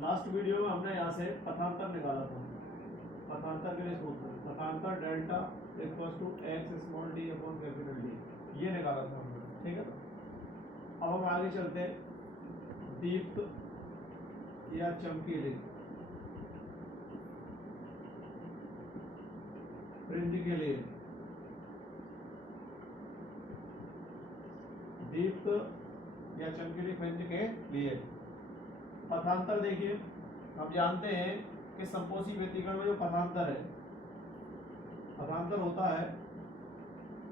Last video में हमने यहाँ से पथांतर निकाला था। पथांतर के लिए सूत्र पथांतर delta equal to x small d upon capital d, ये निकाला था हमने, ठीक है। अब हम आगे चलते हैं। दीप्त या चमकीले फ्रिंज के लिए, दीप्त या चमकीली फ्रिंज के लिए पथांतर देखिए, हम जानते हैं कि संपोषी व्यतिकरण में जो पथांतर है, पथांतर होता है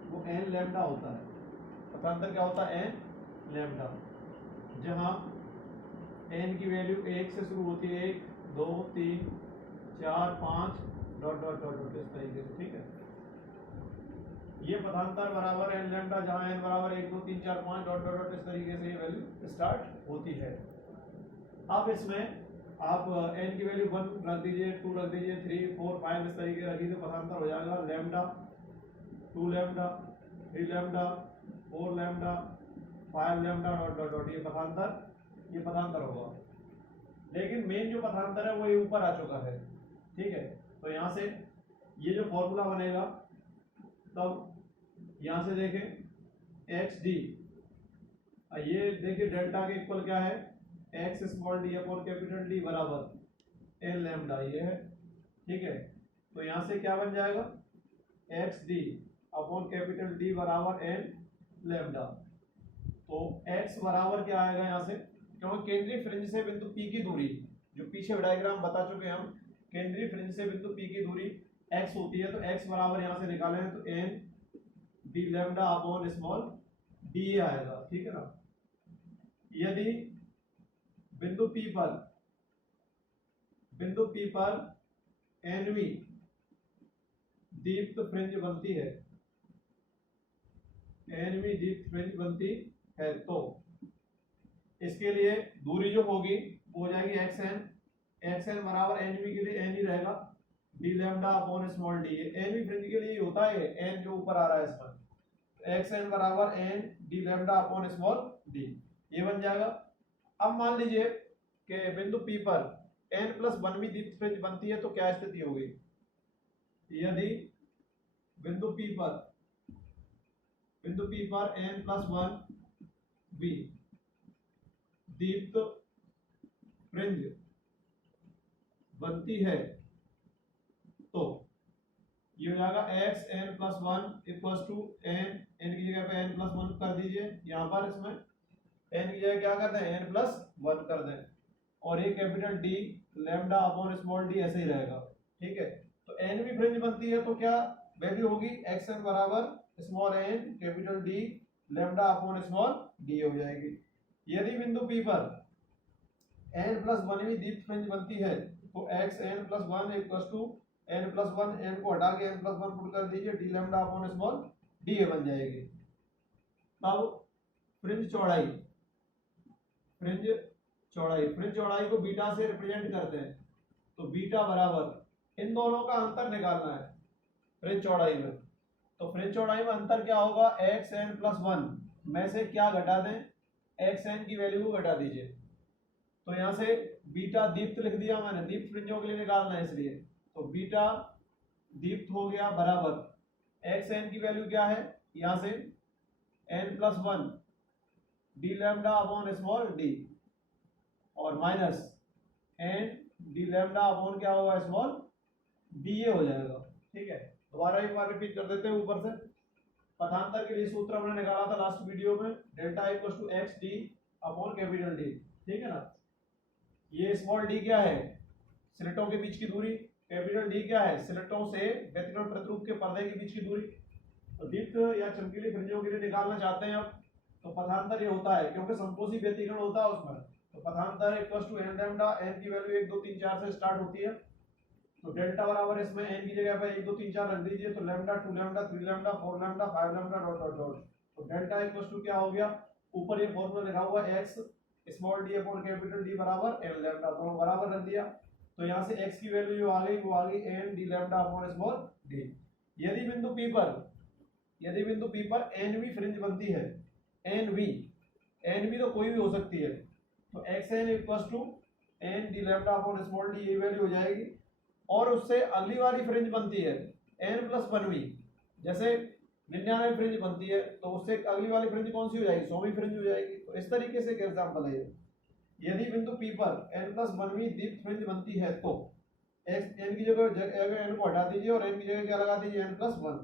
वो एन लैम्डा होता है। पथांतर क्या होता है? एन लैम्डा, जहां एन की वैल्यू 1 से शुरू होती है, 1 2 3 4 5 डॉट डॉट डॉट डॉट इस तरीके से, ठीक है। ये पथांतर बराबर एन लैम्डा, जहां एन बराबर 1 2 3 4 5 डॉट डॉट डॉट इस तरीके से ये वैल्यू स्टार्ट होती है। अब इसमें आप n की वैल्यू 1 रख दीजिए, 2 रख दीजिए, 3 4 5 इस तरीके रखिए तो पथांतर हो जाएगा lambda 2 lambda 3 lambda 4 lambda 5 lambda dot dot dot, ये पथांतर होगा। लेकिन मेन जो पथांतर है वो ये ऊपर आ चुका है, ठीक है। तो यहाँ से ये जो फॉर्मूला बनेगा, तब यहाँ से देखें एक्स डी, ये देखिए डेल्टा के इक्वल क्या है, x small d upon capital D बराबर एन लैम्डा, ये है, ठीक है। तो यहाँ से क्या बन जाएगा, x D upon capital D बराबर एन लैम्डा। तो एक्स बराबर क्या आएगा यहाँ से, क्योंकि केंद्रीय फ्रिंज से बिंदु पी की दूरी, जो पीछे डायग्राम बता चुके हैं हम, केंद्रीय फ्रिंज से बिंदु पी की दूरी एक्स होती है, तो एक्स बराबर यहाँ से निकाले हैं तो N D lambda upon small D आएगा, ठीक है ना। यदि बिंदु P पर एनवी दीप्त फ्रिंज बनती है, एनवी दीप्त फ्रिंज बनती है, तो इसके लिए दूरी जो होगी वो हो जाएगी एक्स एन बराबर एनवी के लिए एन ही रहेगा, D lambda upon small D. एनवी फ्रिंज के लिए होता है एन जो ऊपर आ रहा है इसमें, एक्स एन बराबर N D lambda upon small D, ये बन जाएगा। अब मान लीजिए कि बिंदु P पर n+1वीं दीप्त फ्रिंज बनती है, तो क्या स्थिति होगी, यदि बिंदु P पर n+1वीं दीप्त फ्रिंज बनती है, तो ये हो जाएगा X N plus one equal to N, N की जगह पे n+1 कर दीजिए, यहाँ पर इसमें एन की जगह क्या कर दें, n+1 कर दें, और ये capital D lambda upon small D ऐसे ही रहेगा, ठीक है। तो एन भी फ्रिंज बनती है तो क्या वैल्यू होगी, एक्स एन बराबर small N capital D lambda upon small D हो जाएगी। यदि बिंदु P पर n+1वीं दीप्त फ्रिंज बनती है, तो X N plus one equal to n+1, N को हटा के n+1 पुट कर दीजिए, D lambda upon small D बन जाएगी। अब फ्रिंज चौड़ाई को बीटा से रिप्रेजेंट करते हैं, तो बीटा बराबर इन दोनों का अंतर निकालना है फ्रिंज चौड़ाई में। तो फ्रिंज चौड़ाई में अंतर क्या होगा, एक्स एन प्लस वन में से क्या घटा दें, एक्स एन की वैल्यू को घटा दीजिए। तो यहाँ से बीटा दीप्त लिख दिया मैंने, दीप्त फ्रिंजों के लिए निकालना है इसलिए, तो बीटा दीप्त हो गया बराबर एक्स एन की वैल्यू क्या है, यहाँ से n+1 d lambda upon small d, और minus n D lambda upon क्या होगा, स्मॉल डी, ये हो जाएगा, ठीक है। दोबारा एक बार रिपीट कर देते हैं ऊपर से। पथांतर के लिए सूत्र हमने निकाला था लास्ट वीडियो में, delta equal to X D upon capital D, ठीक है ना। ये स्मॉल डी क्या है, स्लिटों के बीच की दूरी, कैपिटल डी क्या है, स्लिटों से व्यतिकरण प्रतिरूप के पर्दे के बीच की दूरी। तो दीप्त या चमकीली फ्रिंजों के लिए निकालना चाहते हैं अब, तो पथांतर ये होता है, क्योंकि संपोषी व्यतिकरण होता है उसमें, तो पथांतर equal to n lambda, n की वैल्यू 1 2 3 4 से स्टार्ट होती है, तो डेल्टा बराबर इसमें एन की जगह पे 1 2 3 4 रख दीजिए, तो lambda 2 lambda 3 lambda 4 lambda 5 lambda dot dot dot. तो डेल्टा इक्वल टू क्या हो गया, ऊपर ये फॉर्मूला लिखा हुआ है x small d upon capital D बराबर एन लैम्डा, दोनों बराबर रख दिया, तो यहाँ से एक्स की वैल्यू जो आ गई वो आ गई N D lambda upon small D. यदि बिंदु P पर एनवी फ्रिंज बनती है, एनवी तो कोई भी हो सकती है, तो X N equal to N D lambda upon small D, ये वैल्यू हो जाएगी। और उससे अगली वाली फ्रिंज बनती है एन प्लस 1वीं, जैसे 99 फ्रिंज बनती है तो उससे अगली वाली फ्रिंज कौन सी हो जाएगी, 100वीं फ्रिंज हो जाएगी। तो इस तरीके से एक एग्जाम्पल है ये। यदि बिंदु पी पर एन प्लस 1वीं दीप्त फ्रिंज बनती है तो एक्स एन की जगह एन को हटा दीजिए और एन की जगह क्या लगा दीजिए, एन प्लस 1।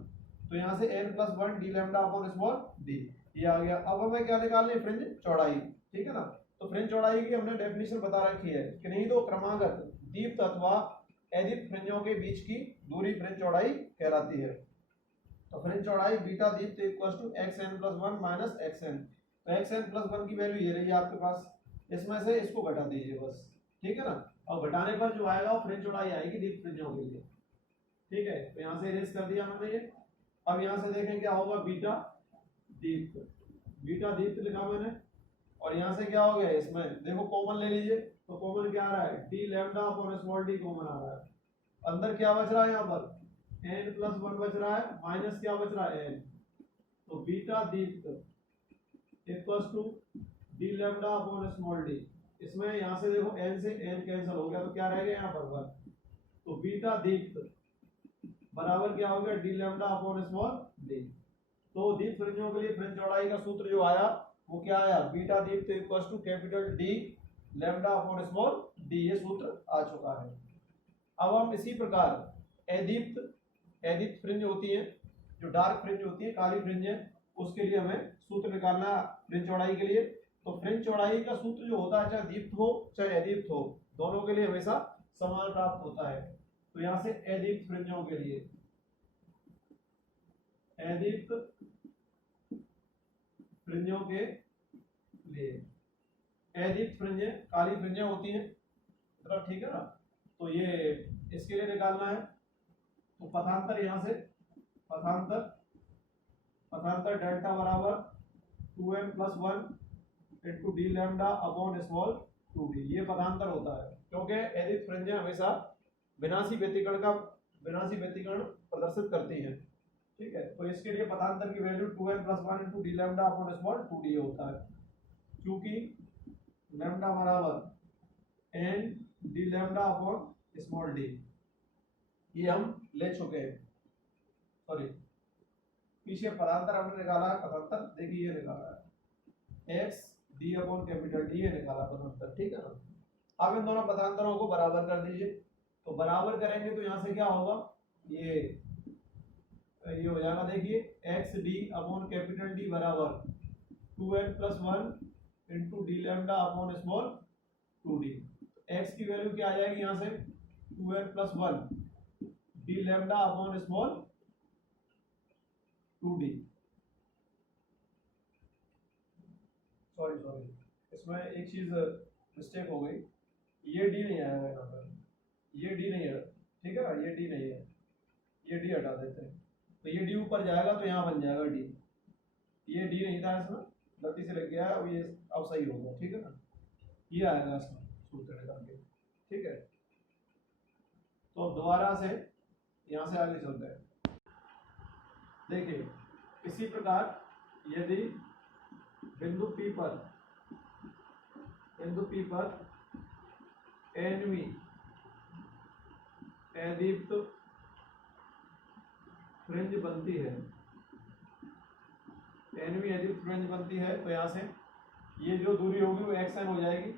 तो यहाँ से N plus 1 D lambda upon small D, ये आ गया। अब हमें क्या निकालनी है, फ्रिंज चौड़ाई, ठीक है ना। तो फ्रिंज चौड़ाई की हमने डेफिनेशन बता रखी है कि नहीं तो क्रमागत दीप्त अथवा अदीप्त फ्रिंजों के बीच की दूरी फ्रिंज चौड़ाई कहलाती है। तो फ्रिंज चौड़ाई बीटा दीप्त equals to xn plus 1 minus xn। तो xn प्लस 1 की वैल्यू ये रही है आपके पास, इसमें से इसको घटा दीजिए बस, ठीक है ना। और घटाने पर जो आएगा वो फ्रिंज चौड़ाई आएगी दीप्त फ्रिंजों के लिए, ठीक है। तो यहाँ से इरेज कर दिया हमने ये। अब यहाँ से देखें क्या होगा, बीटा दीप्त, बीटा दीप्त लिखा मैंने। और यहाँ से क्या हो गया, इसमें देखो कॉमन ले लीजिए, तो कॉमन क्या आ रहा है, d lambda upon small d common आ रहा है। अंदर क्या बच रहा है, यहाँ पर n प्लस 1 बच रहा है, माइनस क्या बच रहा है n। तो बीटा दीप्त equals to D lambda upon small D. इसमें यहाँ से देखो n से n कैंसिल हो गया तो क्या रह गया यहाँ पर 1। तो बीटा दीप्त बराबर क्या हो गया, D lambda upon small d. तो दीप्त फ्रिंजों के लिए फ्रिंज चौड़ाई का सूत्र जो आया वो क्या आया, बीटा दीप्त equals to capital D lambda upon small D, ये सूत्र आ चुका है। अब हम इसी प्रकार अदीप्त फ्रिंज होती है, जो डार्क फ्रिंज होती है, काली फ्रिंज है, उसके लिए हमें सूत्र निकालना फ्रिंज चौड़ाई के लिए। तो फ्रिंज चौड़ाई का सूत्र जो होता है, चाहे दीप्त हो चाहे अदीप्त हो, दोनों के लिए हमेशा समान प्राप्त होता है। तो यहाँ से अदीप्त फ्रिंजों के लिए, अदीप्त फ्रिंजों के लिए, अदीप्त फ्रिंजें काली फ्रिंजें होती हैं, मतलब ठीक है ना। तो ये इसके लिए निकालना है। तो पथांतर, यहाँ से पथांतर डेल्टा बराबर 2m plus 1 into D lambda upon small 2d, ये पथांतर होता है क्योंकि अदीप्त फ्रिंजें हमेशा विनाशी व्यतिकरण प्रदर्शित करती हैं, ठीक है। तो इसके लिए पथांतर की value 2m plus 1 into D lambda upon small 2d होता है, क्योंकि लैम्डा बराबर n D lambda upon small D, ये हम ले चुके हैं। सॉरी, पीछे पदांतर हमने निकाला है, पदांतर देखिए ये निकाला है x d upon capital D, ये निकाला पदांतर, ठीक है ना। अब इन दोनों पदांतरों को बराबर कर दीजिए। तो बराबर करेंगे तो यहाँ से क्या होगा, ये हो जाएगा, देखिए x d upon capital D बराबर 2n plus 1 into D lambda upon small 2d। x की वैल्यू क्या आ जाएगी यहाँ से, 2n plus 1 D lambda upon small 2d। Sorry, इसमें एक चीज मिस्टेक हो गई, ये d नहीं आएगा यहाँ पर, ये d नहीं है, ठीक है ना, ये d नहीं है, ये d हटा देते हैं। तो ये d ऊपर जाएगा तो यहाँ बन जाएगा d, ये d नहीं था इसमें, गलती से लग गया है, अब ये अब सही हो गया, ठीक है ना। ये आएगा इसमें सूत्र निकाल के, ठीक है। तो दोबारा से यहाँ से आगे चलते हैं। देखिए इसी प्रकार यदि बिंदु P पर NV अदीप्त फ्रिंज बनती है, NV अदीप्त फ्रिंज बनती है, तो यहाँ से ये जो दूरी होगी वो xn हो जाएगी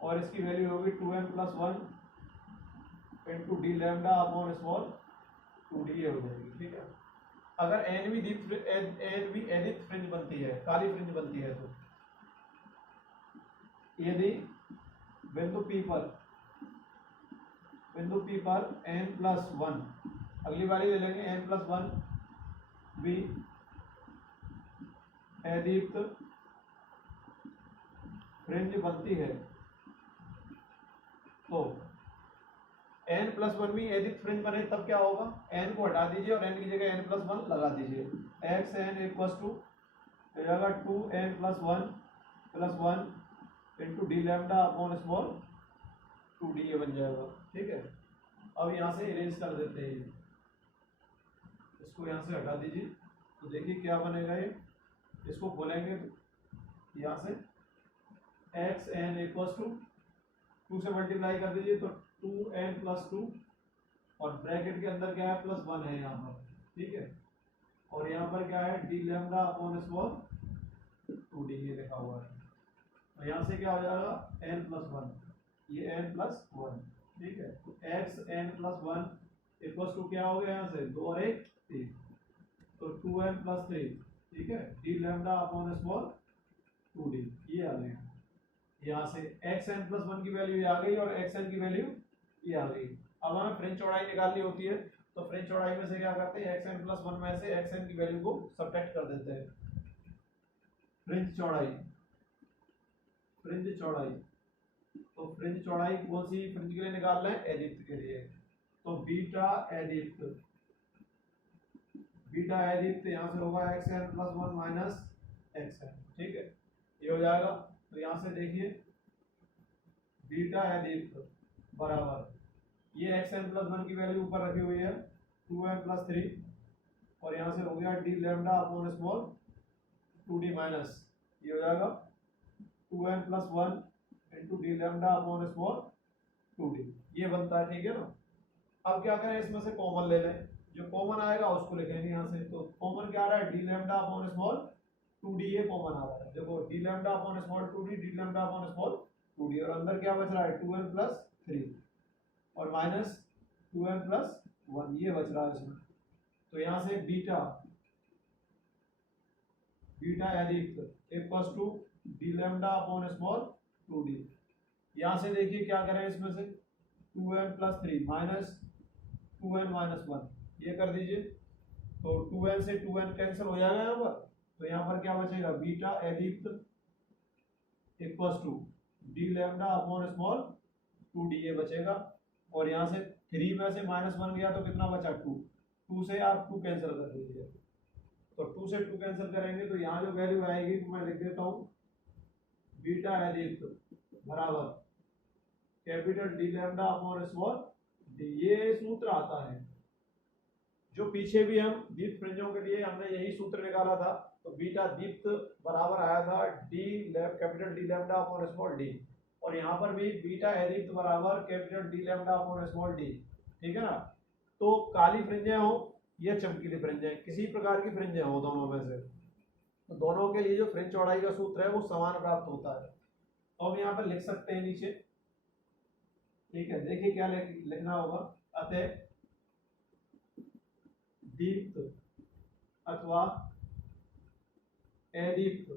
और इसकी वैल्यू होगी 2n plus 1 into D lambda upon small 2d, ये हो जाएगी, ठीक है। अगर NV अदीप्त फ्रिंज बनती है, काली फ्रिंज बनती है, तो यदि बिंदु P पर n प्लस 1, अगली बारी ले लेंगे n प्लस 1 भी अदीप्त फ्रिंज बनती है, तो n प्लस 1 भी अदीप्त फ्रिंज बने तब क्या होगा, n को हटा दीजिए और n की जगह n प्लस 1 लगा दीजिए। xn इक्वल्स टू हो जाएगा 2n plus 1 into D lambda upon small 2d, ये बन जाएगा, ठीक है। अब यहाँ से इरेज कर देते हैं, इसको यहाँ से हटा दीजिए, तो देखिए क्या बनेगा, ये इसको खोलेंगे तो यहाँ से xn इक्वल्स टू 2 से मल्टीप्लाई कर दीजिए तो 2n+2 और ब्रैकेट के अंदर क्या है +1 है यहाँ पर, ठीक है। और यहाँ पर क्या है d lambda upon small 2d ये लिखा हुआ है। तो यहाँ से क्या हो जाएगा n+1, ये n+1, ठीक है। तो x n+1 इक्वल्स टू क्या हो गया यहाँ से 2 और 1 3, तो 2n+3, ठीक है। D lambda upon small 2d ये आ गया। यहाँ से xn+1 की वैल्यू ये आ गई और xn की वैल्यू ये आ गई। अब हमें फ्रेंच चौड़ाई निकालनी होती है, तो फ्रेंच चौड़ाई में से क्या करते हैं xn+1 में से xn की वैल्यू को सब्ट्रैक्ट कर देते हैं। फ्रिंज चौड़ाई, फ्रिंज चौड़ाई, तो फ्रिंज चौड़ाई कौन सी फ्रिंज के लिए निकाल रहे हैं एदीप्त के लिए, तो बीटा एदीप्त, बीटा एदीप्त यहाँ से होगा xn+1 माइनस xn, ठीक है। ये हो जाएगा, तो यहाँ से देखिए बीटा एदीप्त बराबर ये xn+1 की वैल्यू ऊपर रखी हुई है 2n+3 और यहाँ से हो गया D lambda upon small 2d minus ये हो जाएगा 2n+1 into D lambda upon small 2d ये बनता है, ठीक है ना। अब क्या करें इसमें से कॉमन ले लें, जो कॉमन आएगा उसको लिखेंगे यहाँ से। तो कॉमन क्या आ रहा है d lambda upon small 2d ये कॉमन आ रहा है। देखो D lambda upon small 2d, D lambda upon small 2d और अंदर क्या बच रहा है 2n+3 और माइनस 2n+1 ये बच रहा है इसमें। तो यहाँ से बीटा, बीटा एदीप्त equals to D lambda upon small 2d। यहाँ से देखिए क्या करें इसमें से 2n+3 माइनस 2n-1 ये कर दीजिए, तो 2n से 2n कैंसिल हो जाएगा यहाँ पर। तो यहाँ पर क्या बचेगा बीटा एदीप्त equals to D lambda upon small 2d ये बचेगा। और यहाँ से 3 में से -1 गया तो कितना बचा 2, 2 से आप 2 कैंसिल कर दीजिए, तो 2 से 2 कैंसिल करेंगे तो यहाँ जो वैल्यू आएगी मैं लिख देता हूँ बीटा एदीप्त बराबर capital D lambda upon small D. ये सूत्र आता है जो पीछे भी हम दीप्त फ्रिंजों के लिए हमने यही सूत्र निकाला था। तो बीटा दीप्त बराबर आया था D capital D lambda upon small d, और यहाँ पर भी बीटा एदीप्त बराबर capital D lambda upon small D, ठीक है ना। तो काली फ्रिंजें हो या चमकीली फ्रिंजें, किसी प्रकार की फ्रिंजें हो दोनों में से, तो दोनों के लिए जो फ्रिंज चौड़ाई का सूत्र है वो समान प्राप्त होता है। तो हम यहाँ पर लिख सकते हैं नीचे, ठीक है। देखिए क्या लिखना होगा, अतः दीप्त अथवा एदीप्त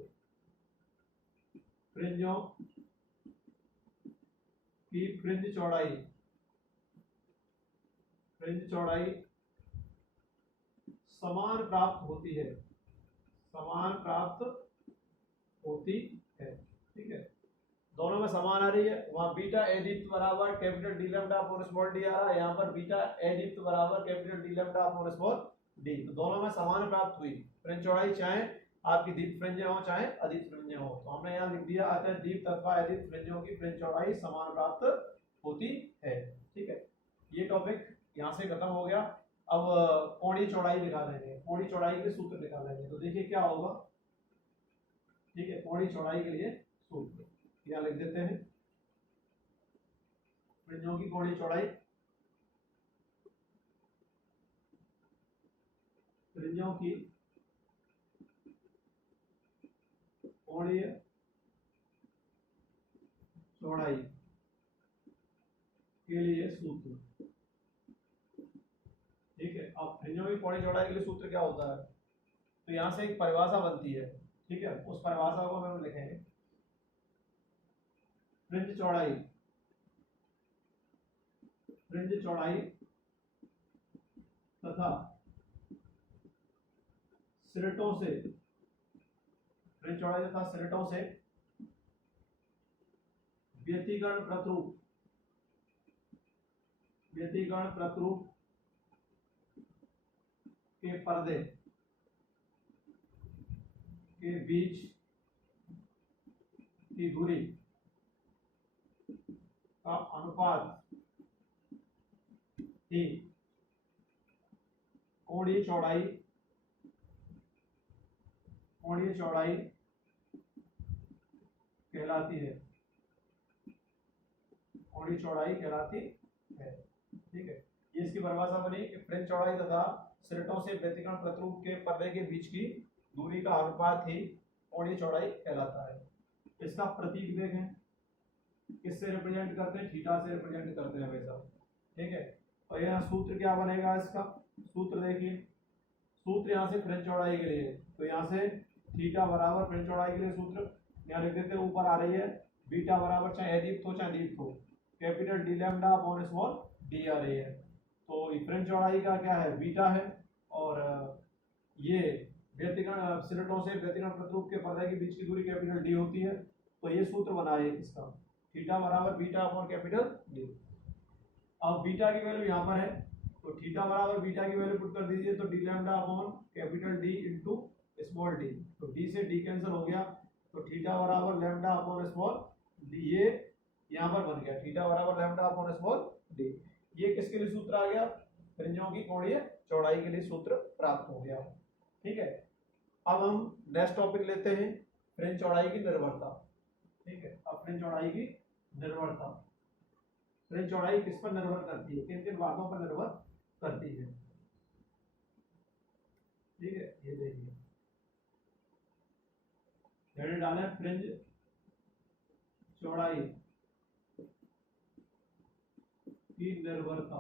फ्रिंजों की फ्रिंज चौड़ाई, फ्रिंज चौड़ाई समान प्राप्त होती है, समान प्राप्त होती है, ठीक है। दोनों में समान आ रही है, वहां बीटा एदीप्त बराबर capital D lambda upon small d आ रहा है, यहाँ पर बीटा एदीप्त बराबर capital D lambda upon small d. तो दोनों में समान प्राप्त हुई फ्रिंज चौड़ाई, चाहे आपकी दीप्त फ्रिंजें हो चाहे अदीप्त फ्रिंजें हो। तो हमने यहाँ लिख दिया अतः दीप्त अथवा अदीप्त फ्रिंजों की फ्रिंज चौड़ाई समान प्राप्त होती है, ठीक है। ये टॉपिक यहाँ से खत्म हो गया। अब कोणीय चौड़ाई निकालेंगे, कोणीय चौड़ाई के सूत्र निकालेंगे। तो देखिए क्या होगा, ठीक है। कोणीय चौड़ाई के लिए सूत्र यहाँ लिख देते हैं, फ्रिंजों की कोणीय चौड़ाई, फ्रिंजों की कोणीय चौड़ाई के लिए सूत्र, ठीक है। अब फ्रिंजों की कोणीय चौड़ाई के लिए सूत्र क्या होता है, तो यहाँ से एक परिभाषा बनती है, ठीक है। उस परिभाषा को हम लिखेंगे, फ्रिंज चौड़ाई, फ्रिंज चौड़ाई तथा सिरटों से, फ्रिंज चौड़ाई तथा सिरटों से व्यतिकर्ण प्रतिरूप, व्यतिकर्ण प्रतिरूप के पर्दे के बीच की दूरी का अनुपात ही कोणीय चौड़ाई, कोणीय चौड़ाई कहलाती है, कोणीय चौड़ाई कहलाती है। ठीक है, ये इसकी परिभाषा बनी कि फ्रिंज चौड़ाई तथा स्लिटों से व्यतिकरण प्रतिरूप के पर्दे के बीच की दूरी का अनुपात ही कोणीय चौड़ाई कहलाता है। इसका प्रतीक देखें, किससे रिप्रेजेंट करते हैं, थीटा से रिप्रेजेंट करते हैं हमेशा। ठीक है, और यहाँ सूत्र क्या बनेगा इसका, सूत्र देखिए, सूत्र यहाँ से फ्रिंज चौड़ाई के लिए, तो यहाँ से थीटा बराबर फ्रिंज चौड़ाई के लिए सूत्र यहाँ लिख देते हैं, ऊपर आ रही है बीटा बराबर चाहे अदीप्त हो चाहे दीप्त हो, capital D lambda upon small d आ रही है। तो फ्रिंज चौड़ाई का क्या है, बीटा है, और ये व्यतिकरण स्लिटों से व्यतिकरण प्रतिरूप के पर्दे के बीच की दूरी कैपिटल डी होती है। तो ये सूत्र बना है इसका, थीटा बराबर बीटा अपॉन कैपिटल डी। अब बीटा की वैल्यू यहाँ पर है, तो थीटा बराबर बीटा की वैल्यू पुट कर दीजिए, तो D lambda upon capital D into small d, तो डी से डी कैंसिल हो गया, तो थीटा बराबर लैम्डा अपॉन स्मॉल डी, ये यहाँ पर बन गया थीटा बराबर लैम्डा अपॉन स्मॉल डी। ये किसके लिए सूत्र आ गया, फ्रिंजों की कोणीय चौड़ाई के लिए सूत्र प्राप्त हो गया। ठीक है, अब हम नेक्स्ट टॉपिक लेते हैं, फ्रिंज चौड़ाई की निर्भरता। ठीक है, अब फ्रिंज चौड़ाई की निर्भरता, फ्रिंज चौड़ाई किस पर निर्भर करती है, किन किन बातों पर निर्भर करती है। ठीक है, ये देखिए डालें फ्रिंज चौड़ाई की निर्भरता,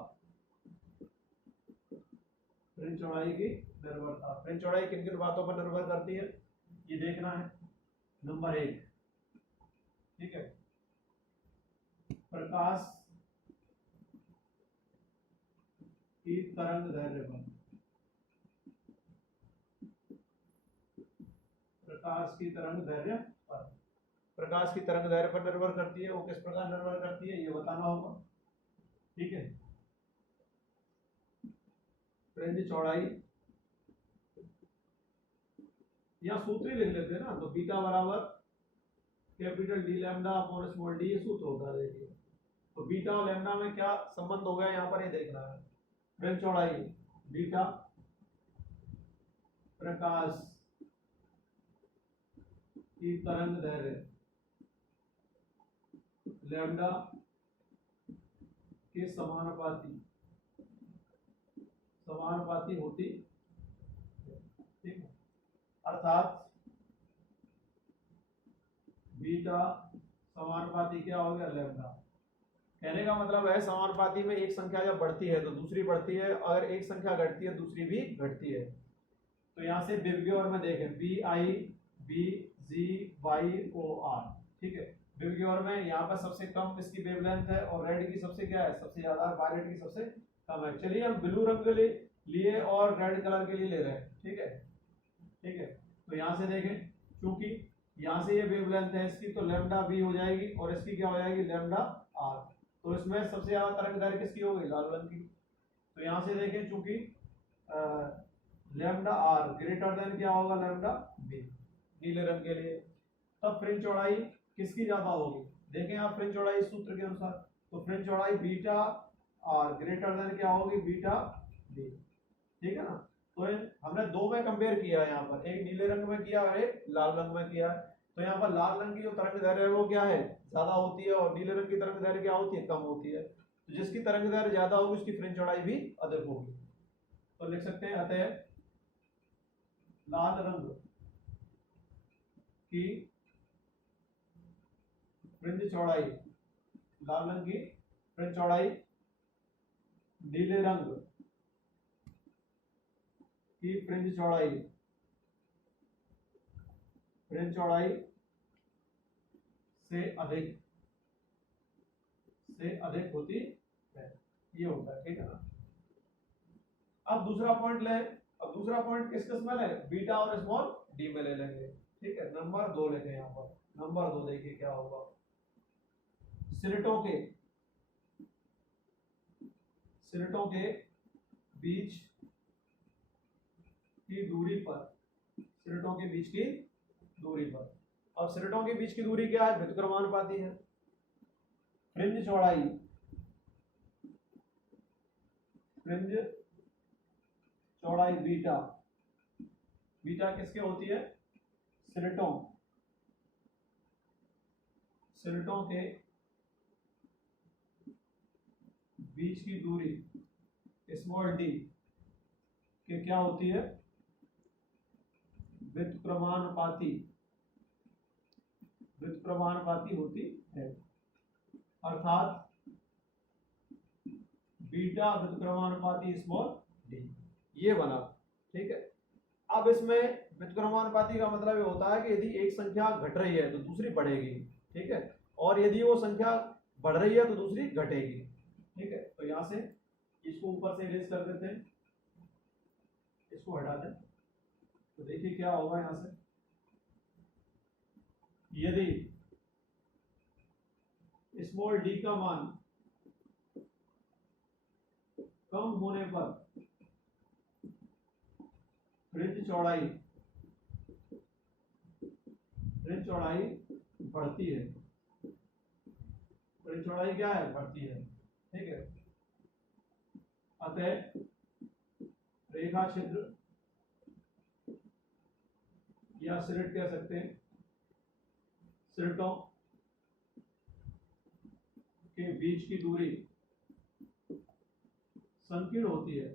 फ्रिंज चौड़ाई की निर्भरता, फ्रिंज चौड़ाई किन किन बातों पर निर्भर करती है ये देखना है। नंबर 1, ठीक है, प्रकाश की तरंग दैर्ध्य पर, प्रकाश की तरंग दैर्ध्य पर, प्रकाश की तरंग दैर्ध्य पर निर्भर करती है। वो किस प्रकार निर्भर करती है ये बताना होगा। ठीक है, फ्रिंज चौड़ाई या सूत्र ही लिख लेते हैं ना, तो बीटा बराबर capital D lambda upon small D, ये सूत्र होता है। देखिए, तो बीटा और लैम्डा में क्या संबंध हो गया यहाँ पर, ये देखना है। फ्रिंज चौड़ाई बीटा प्रकाश की तरंग दैर्ध्य लैम्डा के समानुपाती होती, ठीक है, अर्थात बीटा समानुपाती क्या हो गया, लैम्डा। कहने का मतलब है समानुपाती में एक संख्या जब बढ़ती है तो दूसरी बढ़ती है, अगर एक संख्या घटती है दूसरी भी घटती है। तो यहाँ से विबग्योर में देखें, B I B G Y O R, ठीक है, विबग्योर में यहाँ पर सबसे कम इसकी वेवलेंथ है और रेड की सबसे क्या है, सबसे ज्यादा, वायलेट की सबसे कम है। चलिए हम ब्लू रंग के लिए और रेड कलर के लिए ले रहे हैं। ठीक है, ठीक है, तो यहाँ से देखें, क्योंकि यहाँ से ये वेवलेंथ है इसकी, तो लैम्डा बी हो जाएगी और इसकी क्या हो जाएगी, लैम्डा आर। तो इसमें सबसे ज्यादा तरंग दैर्ध्य किसकी होगी, लाल रंग की। तो यहाँ से देखें, चूंकि लैम्डा आर ग्रेटर देन क्या होगा, लैम्डा बी, नीले रंग के लिए। तब फ्रिंज चौड़ाई किसकी ज्यादा होगी, देखें आप फ्रिंज चौड़ाई सूत्र के अनुसार, तो फ्रिंज चौड़ाई बीटा आर ग्रेटर देन क्या होगी, बीटा बी। ठीक है ना, तो हमने दो में कंपेयर किया है, यहाँ पर एक नीले रंग में किया और एक लाल रंग में किया है। तो यहाँ पर लाल रंग की जो तरंग दैर्ध्य है वो क्या है, ज्यादा होती है, और नीले रंग की तरंग दैर्ध्य क्या होती है, कम होती है। तो जिसकी तरंग दैर्ध्य ज्यादा होगी उसकी फ्रिंज चौड़ाई भी अधिक होगी। तो लिख सकते हैं, अतः लाल रंग की फ्रिंज चौड़ाई, लाल रंग की फ्रिंज चौड़ाई नीले रंग की फ्रिंज चौड़ाई से अधिक होती है, ये होता है। ठीक है ना, अब दूसरा पॉइंट ले, अब दूसरा पॉइंट किस किस में ले, बीटा और स्मॉल डी में ले लेंगे। ठीक है, नंबर 2 लेते हैं यहाँ पर, नंबर 2 देखिए क्या होगा, स्लिटों के बीच की दूरी पर, स्लिटों के बीच की दूरी पर, अब स्लिटों के बीच की दूरी क्या है, व्युत्क्रमानुपाती है। फ्रिंज चौड़ाई बीटा, बीटा किसके होती है, स्लिटों के बीच की दूरी स्मॉल डी के क्या होती है, व्युत्क्रमानुपाती होती है। अर्थात बीटा व्युत्क्रमानुपाती स्मॉल डी, ये बना। ठीक है, अब इसमें व्युत्क्रमानुपाती का मतलब ये होता है कि यदि एक संख्या घट रही है तो दूसरी बढ़ेगी। ठीक है, और यदि वो संख्या बढ़ रही है तो दूसरी घटेगी। ठीक है, तो यहां से इसको ऊपर से इरेज कर देते हैं, इसको हटा दें, तो देखिए क्या होगा। यहां से यदि स्मॉल डी का मान कम होने पर फ्रिंज चौड़ाई बढ़ती है। फ्रिंज चौड़ाई क्या है, बढ़ती है। ठीक है, अतः रेखा छिद्र या स्लिट कह सकते हैं, स्लिटों के बीच की दूरी संकीर्ण होती है।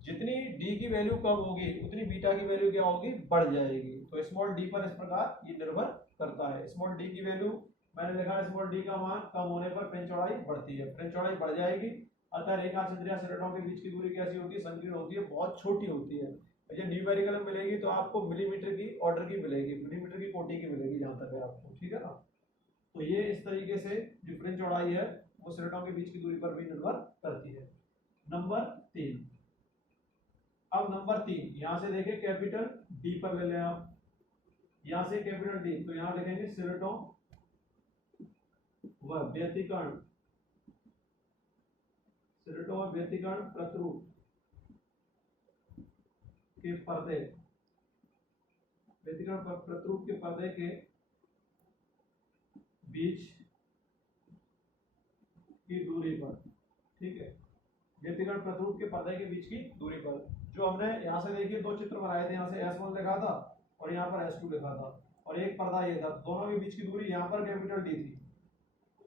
जितनी डी की वैल्यू कम होगी उतनी बीटा की वैल्यू क्या होगी, बढ़ जाएगी। तो स्मॉल डी पर इस प्रकार ये निर्भर करता है। स्मॉल डी की वैल्यू मैंने लिखा, स्मॉल डी का मान कम होने पर फ्रिंज चौड़ाई बढ़ती है, फ्रिंज चौड़ाई बढ़ जाएगी। अतः रेखा छिद्र या स्लिटों के बीच की दूरी कैसी होती है, संकीर्ण होती है, बहुत छोटी होती है। ये न्यूमेरिकल में मिलेगी तो आपको मिलीमीटर की ऑर्डर की मिलेगी, मिलीमीटर की कोटि की मिलेगी जहां तक है आपको। ठीक है ना, तो ये इस तरीके से जो फ्रिंज चौड़ाई है वो स्लिटों के बीच की दूरी पर भी निर्भर करती है। नंबर 3, अब नंबर 3 यहां से देखें, कैपिटल डी पर ले लें आप, यहां से कैपिटल डी, तो यहां लिखेंगे स्लिटों व व्यतिकर्ण प्रतिरूप के पर्दे, व्यतिकर्ण प्रतिरूप के पर्दे के बीच की दूरी पर। ठीक है, व्यतिकर्ण प्रतिरूप के पर्दे के बीच की दूरी पर, जो हमने यहाँ से देखिए दो चित्र बनाए थे, यहाँ से S1 लिखा था और यहाँ पर S2 लिखा था, और एक पर्दा ये था, दोनों के बीच की दूरी यहाँ पर कैपिटल डी थी।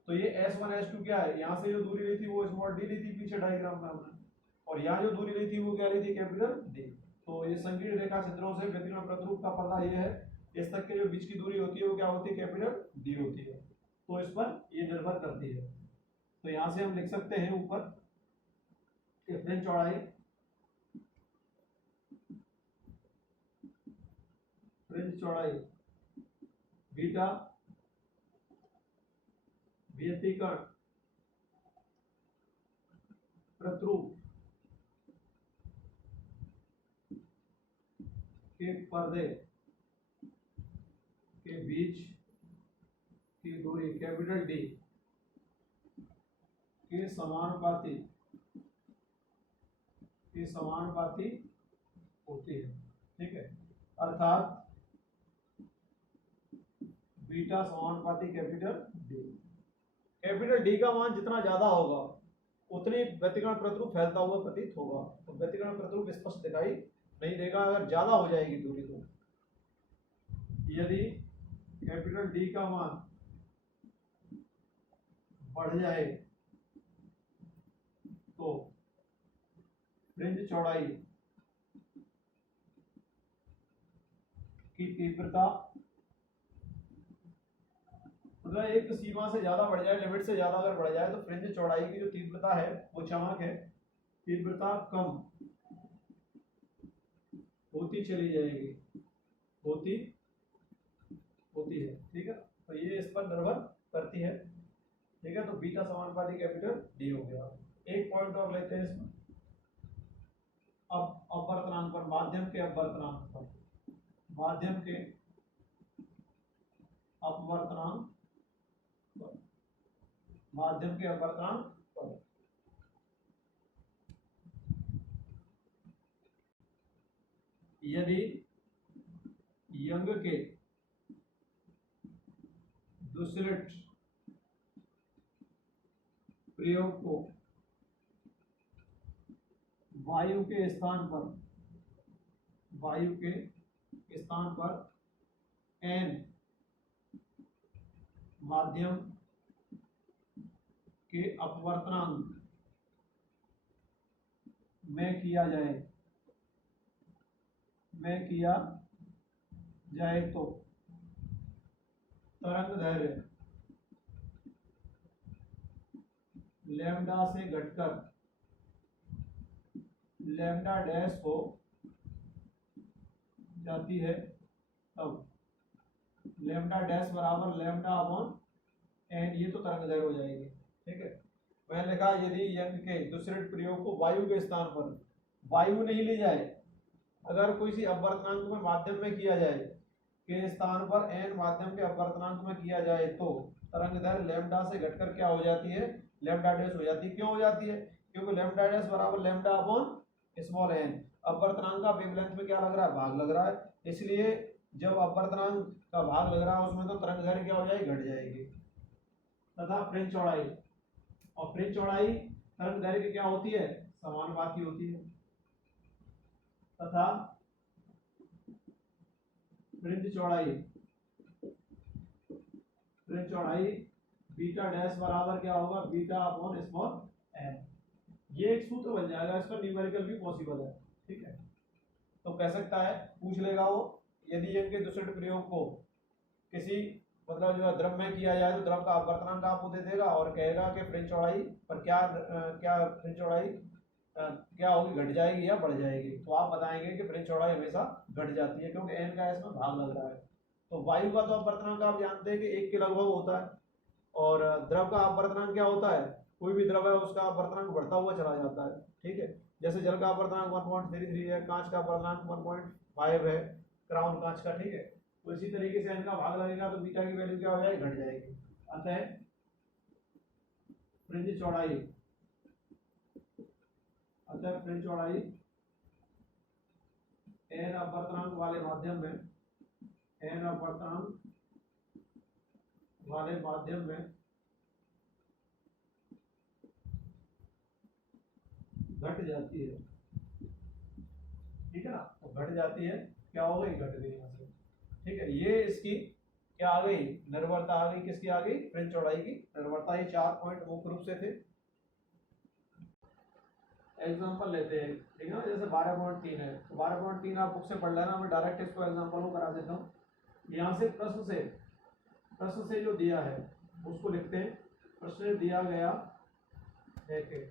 तो ये S1 S2 क्या है, यहाँ से जो दूरी ली थी वो स्मॉल डी ली थी पीछे डायग्राम में हमने, और यहाँ जो दूरी ली थी वो क्या ली थी, कैपिटल डी। तो ये संकीर्ण रेखा चित्रों से व्यतिकर्ण प्रतिरूप का पर्दा ये है, इस तक के जो बीच की दूरी होती है वो क्या होती है, कैपिटल डी होती है। तो इस पर ये निर्भर करती है। तो यहां से हम लिख सकते हैं ऊपर कि फ्रिंज चौड़ाई बीटा व्यतिकर्ण प्रतिरूप के पर्दे के बीच की दूरी कैपिटल डी के समानुपाती होती है। ठीक है, अर्थात बीटा समानुपाती कैपिटल डी। कैपिटल डी का मान जितना ज्यादा होगा उतनी व्यतिकर्ण प्रतिरूप फैलता हुआ प्रतीत होगा। तो व्यतिकर्ण प्रतिरूप स्पष्ट दिखाई नहीं देगा अगर ज्यादा हो जाएगी दूरी। तो यदि कैपिटल डी का मान बढ़ जाए तो फ्रिंज चौड़ाई की तीव्रता, मतलब एक सीमा से ज्यादा बढ़ जाए, लिमिट से ज्यादा अगर बढ़ जाए तो फ्रिंज चौड़ाई की जो तीव्रता है वो चमक है, तीव्रता कम होती चली जाएगी, होती है। ठीक है, तो ये इस पर निर्भर करती है। ठीक है, तो बीटा समानुपाती कैपिटल डी हो गया। एक पॉइंट और लेते हैं इसमें, अब अपवर्तनांक पर, माध्यम के अपवर्तनांक पर, माध्यम के अपवर्तनांक पर यदि यंग के डुसिलेट प्रयोग को वायु के स्थान पर n माध्यम के अपवर्तनांक में किया जाए तो तरंग दैर्घ्य लैम्डा से घटकर लैम्डा डैश हो जाती है, तब लैम्डा डैश बराबर लैम्डा अपॉन एन, ये तो तरंग दैर्घ्य हो जाएगी। ठीक है, मैंने लिखा यदि यंग के दूसरे प्रयोग को वायु के स्थान पर वायु नहीं ली जाए, अगर कोई सी अपवर्तनांक में माध्यम में किया जाए के स्थान पर एन माध्यम के अपवर्तनांक में किया जाए तो तरंग दैर्घ्य लैम्डा से घटकर क्या हो जाती है, लैम्डा डैश हो जाती है। क्यों हो जाती है? क्योंकि लैम्डा डैश बराबर लैम्डा अपॉन स्मॉल एन, अपवर्तनांक का वेवलेंथ में क्या लग रहा है, भाग लग रहा है, इसलिए जब अपवर्तनांक का भाग लग रहा है उसमें तो तरंग दैर्घ्य क्या हो जाएगी, घट जाएगी। तथा फ्रिंज चौड़ाई, और फ्रिंज चौड़ाई तरंग दैर्घ्य की क्या होती है, समानुपाती होती है। तथा फ्रिंज चौड़ाई बीटा डैश बराबर क्या होगा, बीटा अपॉन स्मॉल एन। ये एक सूत्र बन जाएगा, इसका न्यूमेरिकल भी पॉसिबल है। ठीक है, तो कह सकता है, पूछ लेगा वो, यदि इनके दूसरे प्रयोग को किसी मतलब जो है द्रव में किया जाए तो द्रव का अपवर्तनांक आपको दे देगा और कहेगा कि फ्रिंज चौड़ाई पर क्या फ्रिंज चौड़ाई क्या होगी, घट जाएगी या बढ़ जाएगी, तो आप बताएंगे कि फ्रिंज चौड़ाई हमेशा घट जाती है क्योंकि एन का इसमें भाग लग रहा है। तो वायु का तो अपवर्तनांक आप जानते हैं कि 1 के लगभग होता है, और द्रव का अपवर्तनांक क्या होता है, कोई भी द्रव है उसका अपवर्तनांक बढ़ता हुआ चला जाता है। ठीक है, जैसे जल का अपवर्तनांक 1.33 है, कांच का अपवर्तनांक 1.5 है, क्राउन कांच का। ठीक है, तो इसी तरीके से एन का भाग लगेगा तो बीटा की वैल्यू क्या हो जाएगी, घट जाएगी। अतः फ्रिंज चौड़ाई एन अपवर्तनांक वाले माध्यम में घट जाती है। ठीक है ना, तो घट जाती है, क्या हो गई, घट गई यहाँ से। ठीक है, ये इसकी क्या आ गई, निर्भरता आ गई, किसकी आ गई, फ्रिंज चौड़ाई की निर्भरता। ये 4 पॉइंट मुख्य रूप से थे। एग्जांपल लेते हैं, ठीक है ना, जैसे 12.3 है, तो 12.3 आप बुक से पढ़ लेना, मैं डायरेक्ट इसको एग्जांपल को करा देता हूँ। यहाँ से प्रश्न से जो दिया है उसको लिखते हैं। प्रश्न दिया गया है कि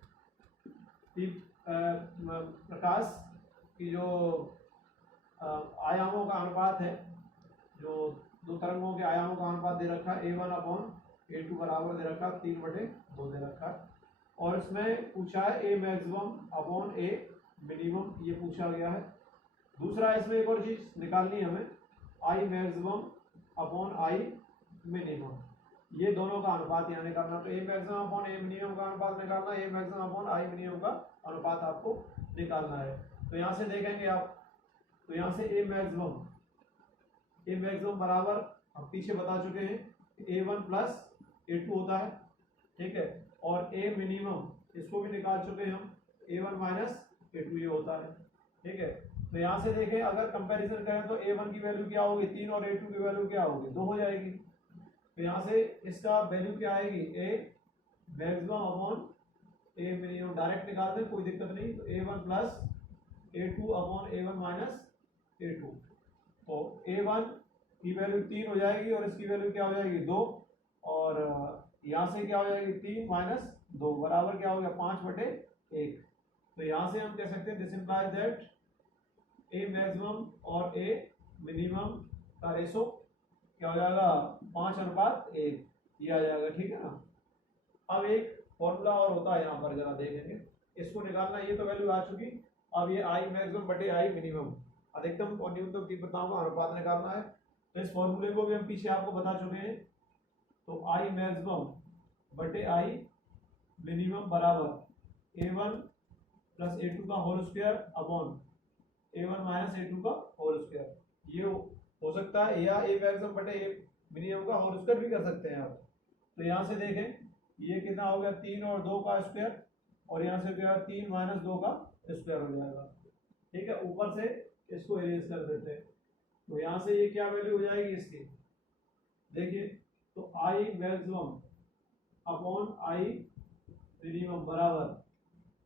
प्रकाश की जो आयामों का अनुपात है, जो दो तरंगों के आयामों का अनुपात दे रखा है, A1 अपॉन A2 बराबर दे रखा है 3/2 दे रखा है, और इसमें पूछा है A maximum upon A minimum, ये पूछा गया है। दूसरा इसमें एक और चीज निकालनी है हमें, I maximum upon I minimum, ये दोनों का अनुपात यहाँ निकालना। तो A maximum upon A minimum का अनुपात निकालना, A maximum upon I minimum का अनुपात आपको निकालना है। तो यहाँ से देखेंगे आप, तो यहाँ से A मैक्सिमम बराबर हम पीछे बता चुके हैं A1 प्लस A2 होता है। ठीक है, और A मिनिमम इसको भी निकाल चुके हैं हम, A1 माइनस A2 ये होता है। ठीक है, तो यहाँ से देखें, अगर कंपैरिजन करें तो A1 की वैल्यू क्या होगी 3 और A2 की वैल्यू क्या होगी 2 हो जाएगी। तो यहाँ से इसका वैल्यू क्या आएगी, A maximum upon A minimum, direct निकाल दें कोई दिक्कत नहीं। तो A1 plus A2 upon A1 minus A2, तो A1 की वैल्यू 3 हो जाएगी और इसकी वैल्यू क्या हो जाएगी 2, और यहाँ से क्या हो जाएगी 3 माइनस 2 बराबर क्या हो गया 5/1। तो यहाँ से हम कह सकते हैं this implies that A maximum और A मिनिमम का रेशो क्या हो जाएगा 5:1 ये आ जाएगा। ठीक है ना, अब एक फॉर्मूला और होता है यहाँ पर, जरा देखेंगे इसको निकालना। ये तो वैल्यू आ चुकी, अब ये I मैक्सिमम बटे I मिनिमम, अधिकतम और न्यूनतम तीव्रताओं का अनुपात निकालना है। तो इस फॉर्मूले को भी हम पीछे आपको बता चुके हैं। तो I मैक्सिमम बटे I मिनिमम बराबर A1 प्लस A2 का whole square upon A1 minus A2 का होल स्क्वायर, ये हो सकता है, या A मैक्सिमम बटे A मिनिमम का होल स्क्वायर भी कर सकते हैं आप। तो यहाँ से देखें ये कितना हो गया 3 और 2 का स्क्वायर, और यहाँ से क्या 3 माइनस 2 का स्क्वायर हो जाएगा। ठीक है, ऊपर से इसको इरेज कर देते हैं। तो यहाँ से ये क्या वैल्यू हो जाएगी इसकी, देखिए तो I maximum upon I minimum बराबर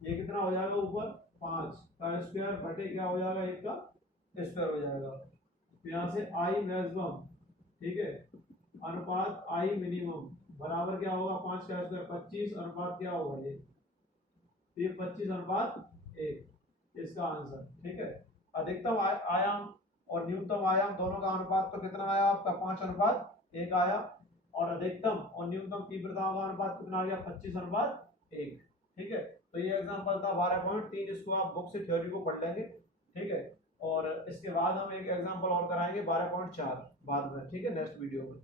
ये कितना हो जाएगा ऊपर 5 का स्क्वायर बटे क्या हो जाएगा 1 का स्क्वायर हो जाएगा। तो यहाँ से आई मैक्सिमम, ठीक है, अनुपात आई मिनिमम बराबर क्या होगा 5 का स्क्वायर 25 अनुपात क्या होगा ये 25 अनुपात 1 इसका आंसर। ठीक है, अधिकतम आयाम और न्यूनतम आयाम दोनों का अनुपात तो कितना आया आपका 5 अनुपात 1 आया, और अधिकतम और न्यूनतम तीव्रताओं का अनुपात कितना आ गया 25 अनुपात 1। ठीक है, तो ये एग्जांपल था 12.3, इसको आप बुक से थ्योरी को पढ़ लेंगे। ठीक है, और इसके बाद हम एक एग्जांपल और कराएंगे 12.4 बाद में। ठीक है, नेक्स्ट वीडियो में।